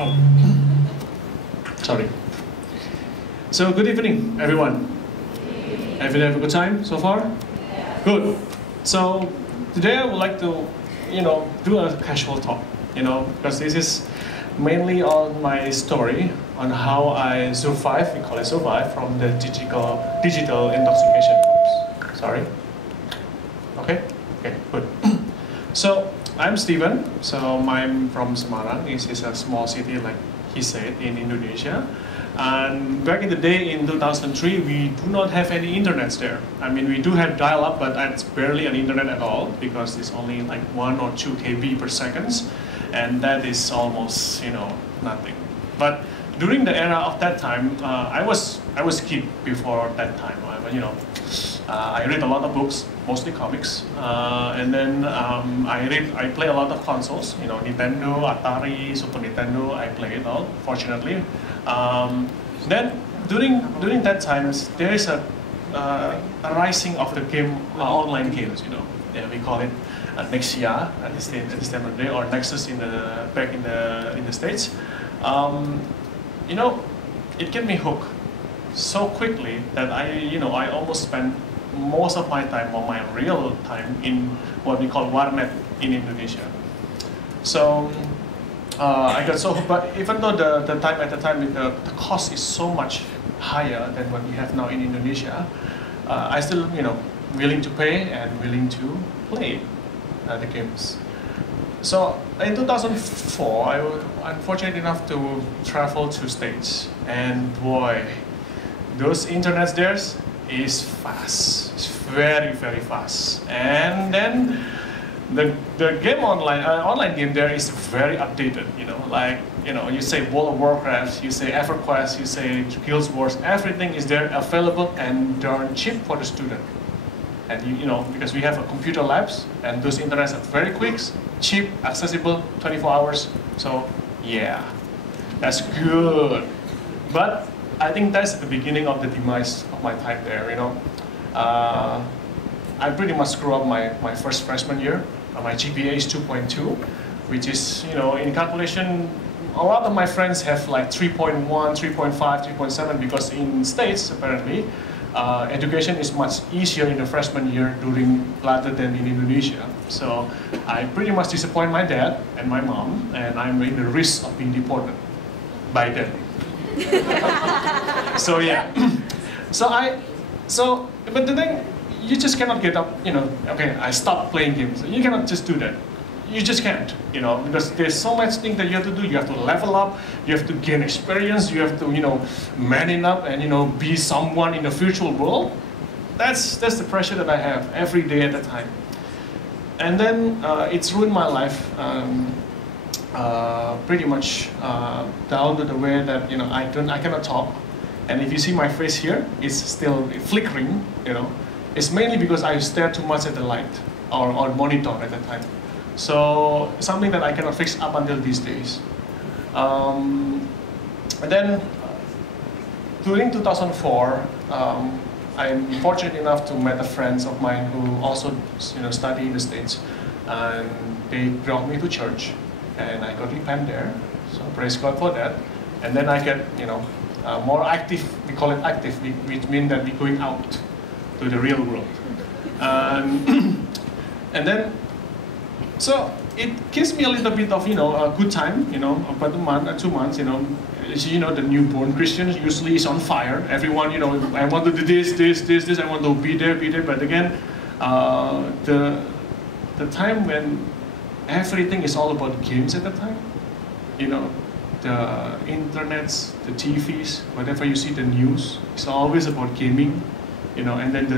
Oh. Sorry. So good evening, everyone. Have you had a good time so far? Good. So today I would like to, do a casual talk, because this is mainly on my story on how I survive, we call it survive, from the digital intoxication. Oops, sorry. Okay, good. So I'm Steven. So I'm from Semarang. This is a small city, like he said, in Indonesia. And back in the day, in 2003, we do not have any internets there. I mean, we do have dial-up, but it's barely an internet at all because it's only like 1 or 2 KB per second, and that is almost, nothing. But during the era of that time, I was a kid before that time. I read a lot of books, mostly comics, and then I play a lot of consoles. Nintendo, Atari, Super Nintendo. I play it all, fortunately. Then during that times, there is a rising of the online games. Yeah, we call it Nexia at this time of the day, or Nexus back in the States. It get me hooked so quickly that I almost spend most of my time, or my real time, in what we call warnet in Indonesia. So I got so hooked, but even though at the time the cost is so much higher than what we have now in Indonesia, I still willing to pay and willing to play the games. So in 2004, I was unfortunate enough to travel to States, and boy, those internets there is fast. It's very, very fast. And then the game online game there is very updated. You say World of Warcraft, you say EverQuest, you say Guild Wars, everything is there available and darn cheap for the student. And because we have a computer labs, and those internets are very quick, cheap, accessible, 24 hours. So yeah, that's good. But I think that's the beginning of the demise of my time there. I pretty much screwed up my first freshman year. My GPA is 2.2, which is, in calculation, a lot of my friends have like 3.1, 3.5, 3.7, because in States, apparently, education is much easier in the freshman year rather than in Indonesia. So I pretty much disappoint my dad and my mom, and I'm in the risk of being deported by them. So yeah, but the thing, you just cannot get up, okay, I stopped playing games. You cannot just do that. You just can't, because there's so much things that you have to do. You have to level up, you have to gain experience, you have to, man up and, be someone in the virtual world. That's the pressure that I have every day at a time. And then it's ruined my life. Pretty much down to the way that I cannot talk, and if you see my face here, it's still flickering. It's mainly because I stare too much at the light or monitor at the time. So something that I cannot fix up until these days. And then during 2004, I'm fortunate enough to meet a friends of mine who also study in the States, and they brought me to church. And I got repent there, so praise God for that. And then I get, more active. We call it active, which means that we're going out to the real world. And then, so it gives me a little bit of, a good time, about a month, 2 months, the newborn Christian usually is on fire. Everyone, I want to do this, I want to be there. But again, the time when everything is all about games at the time. The internets, the TVs, whatever you see the news, it's always about gaming. And then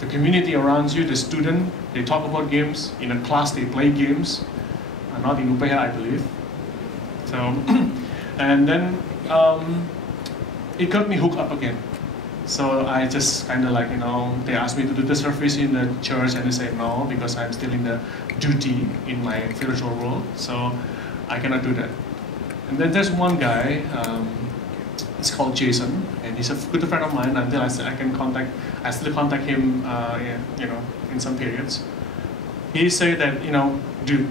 the community around you, the student, they talk about games. In a class, they play games. Not in UPH, I believe. So, and then it got me hooked up again. So I just kind of they asked me to do the service in the church, and I said no, because I'm still in the duty in my virtual world, so I cannot do that. And then there's one guy, it's called Jason, and he's a good friend of mine until I still contact him, in some periods. He said that, dude,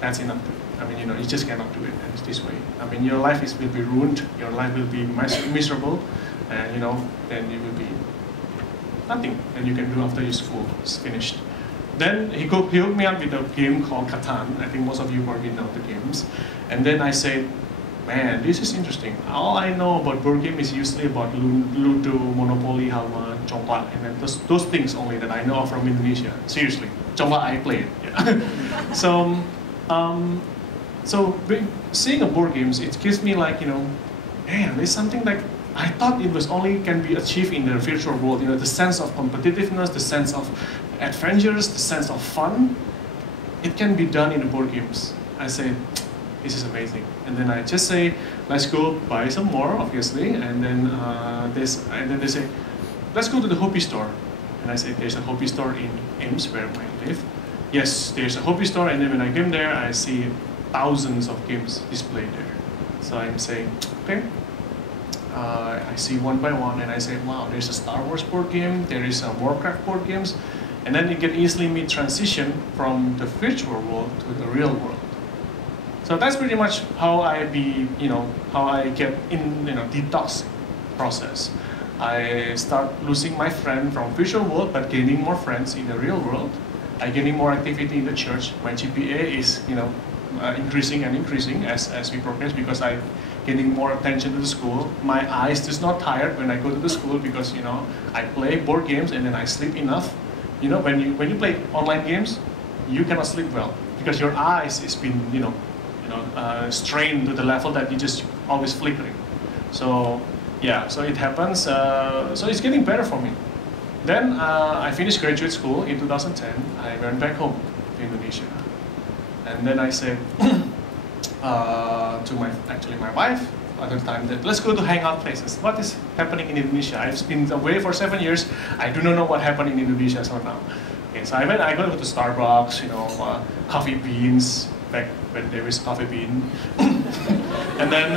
that's enough. I mean, you just cannot do it this way. I mean, your life will be ruined, your life will be miserable, and then it will be nothing that you can do after your school is finished. Then he hooked me up with a game called Catan. I think most of you already know the games. And then I said, man, this is interesting. All I know about board game is usually about Ludo, Monopoly, Halma, Congklak, and then those things only that I know from Indonesia. Seriously, Congklak I played. Yeah. So seeing a board games, it gives me like, man, it's something like I thought it was only can be achieved in the virtual world. The sense of competitiveness, the sense of adventures, the sense of fun. It can be done in the board games. I say, this is amazing. And then I just say, let's go buy some more, obviously. And then they say, let's go to the hobby store. And I say, there's a hobby store in Ames where I live. Yes, there's a hobby store. And then when I came there, I see thousands of games displayed there. So I'm saying, okay. I see one by one, and I say, wow, there's a Star Wars board game, there is a Warcraft board games, and then it can easily be transition from the virtual world to the real world. So that's pretty much how I get in detox process. I start losing my friend from virtual world, but gaining more friends in the real world. I getting more activity in the church. My GPA is increasing and increasing as we progress because I getting more attention to the school. My eyes is not tired when I go to the school because I play board games and then I sleep enough. When you play online games, you cannot sleep well because your eyes is been strained to the level that you just always flickering. So yeah, so it happens. So it's getting better for me. Then I finished graduate school in 2010. I went back home to Indonesia, and then I said to my wife at the time that let's go to hangout places. What is happening in Indonesia? I've been away for 7 years. I do not know what happened in Indonesia so now. Okay, so I go to Starbucks, Coffee Beans, back when there was Coffee Bean, and then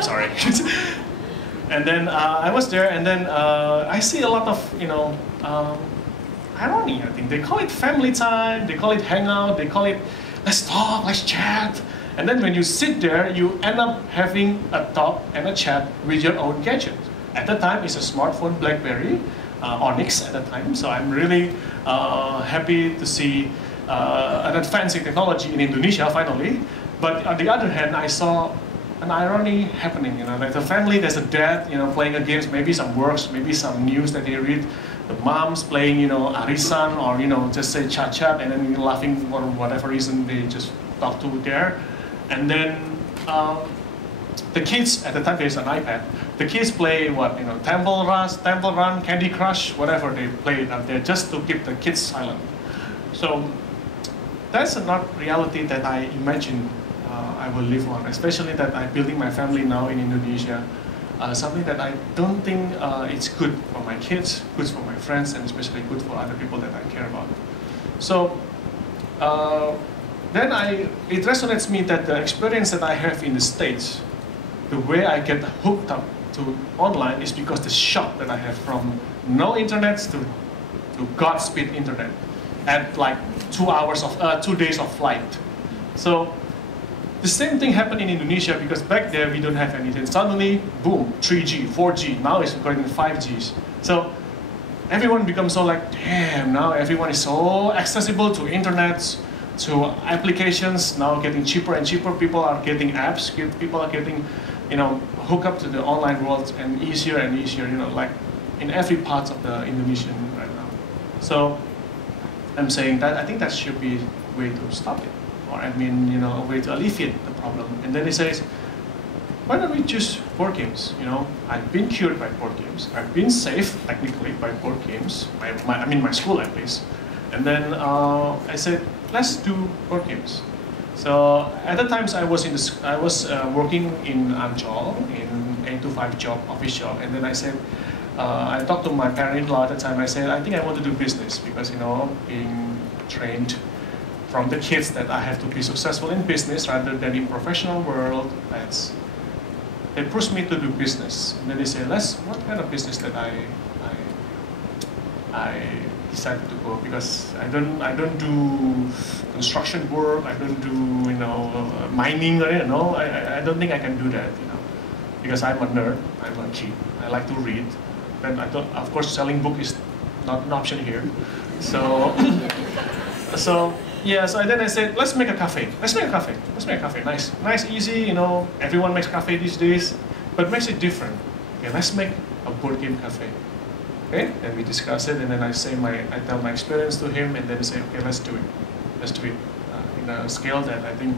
sorry. And then I was there, and then I see a lot of irony. I think they call it family time, they call it hangout, they call it let's talk, let's chat. And then when you sit there, you end up having a talk and a chat with your own gadget. At the time, it's a smartphone, BlackBerry, Onyx at the time. So I'm really happy to see an advancing technology in Indonesia finally. But on the other hand, I saw an irony happening. Like the family, there's a dad, playing a games, maybe some works, maybe some news that they read. The mom's playing, arisan or just say chat, and then laughing for whatever reason they just talk to there. And then the kids at the time there's an iPad. The kids play what Temple Run, Candy Crush, whatever they play out there, just to keep the kids silent. So that's not reality that I imagine I will live on, especially that I'm building my family now in Indonesia. Something that I don't think it's good for my kids, good for my friends, and especially good for other people that I care about. So then it resonates me that the experience that I have in the States, the way I get hooked up to online is because the shock that I have from no internet to Godspeed internet at like 2 days of flight. So the same thing happened in Indonesia because back there we don't have anything. Suddenly, boom, 3G, 4G, now it's going to 5Gs. So everyone becomes so like, damn, now everyone is so accessible to internet, to applications, now getting cheaper and cheaper. People are getting apps, people are getting, hooked up to the online world and easier, like in every part of the Indonesian right now. So I'm saying that I think that should be a way to stop it. Or I mean, a way to alleviate the problem. And then he says, why don't we choose board games? I've been cured by board games. I've been safe, technically, by board games. My school at least. And then I said, let's do board games. So at the times I was working in Ancol, in 8 to 5 job, office job. And then I said, I talked to my parent-in-law at the time. I said, I think I want to do business because, being trained from the kids that I have to be successful in business rather than in professional world. They pushed me to do business. And then they say, what kind of business that I decided to go because I don't do construction work. I don't do mining. I don't think I can do that. Because I'm a nerd. I'm a geek. I like to read. Then I thought, of course, selling book is not an option here. So so then I said, let's make a cafe. Let's make a cafe. Let's make a cafe. Nice, easy. Everyone makes cafe these days, but makes it different. Okay, let's make a board game cafe. Okay, and we discuss it, and then I tell my experience to him, and then I say, okay, let's do it. Let's do it in a scale that I think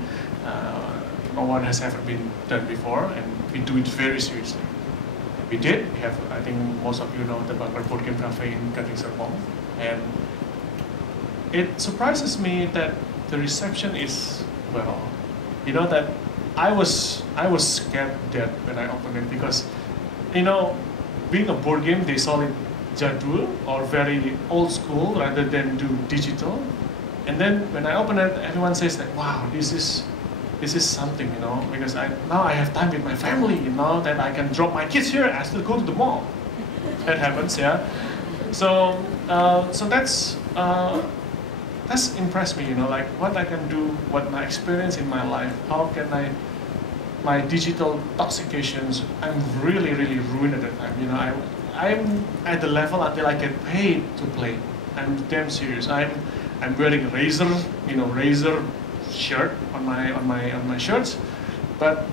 no one has ever been done before, and we do it very seriously. We did. We have, I think most of you know about our board game cafe in Gading Serpong, and it surprises me that the reception is that I was scared dead when I opened it because being a board game, they saw it jadul or very old school rather than do digital. And then when I open it, everyone says that, wow, this is something, because now I have time with my family, that I can drop my kids here, I still go to the mall. That happens, yeah. So that's impressed me, like what I can do, what my experience in my life, how can my digital intoxications, I'm really ruined at that time, I'm at the level until I get paid to play. I'm damn serious. I'm wearing Razer shirt on my shirts, but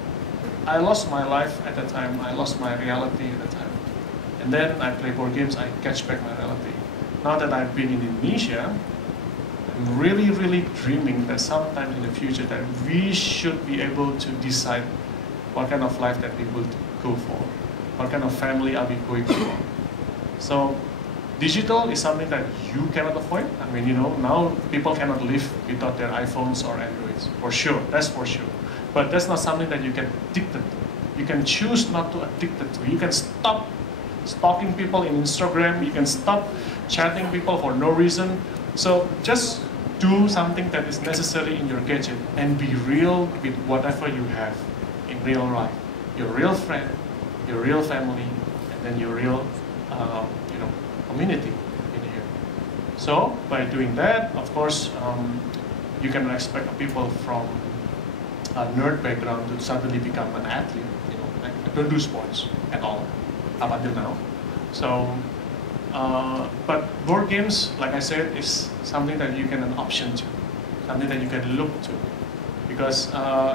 I lost my life at that time. I lost my reality at that time, and then I play board games. I catch back my reality. Now that I've been in Indonesia, I'm really dreaming that sometime in the future that we should be able to decide what kind of life that we would go for. What kind of family are we going for? So, digital is something that you cannot avoid. I mean, now people cannot live without their iPhones or Androids, for sure. That's for sure. But that's not something that you can addict to. You can choose not to addict to. You can stop stalking people in Instagram. You can stop chatting people for no reason. So just do something that is necessary in your gadget and be real with whatever you have in real life. Your real friend, your real family, and then your real, community in here. So by doing that, of course, you can expect people from a nerd background to suddenly become an athlete. I don't do sports at all up until now. So, but board games, like I said, is something that you can an option to, something that you can look to, because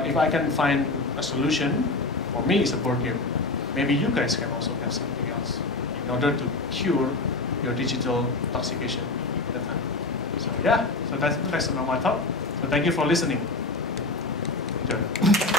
if I can find a solution, for me, it's a board game. Maybe you guys can also have something else in order to cure your digital intoxication at the time. So yeah, so that's my thought. So thank you for listening. Enjoy.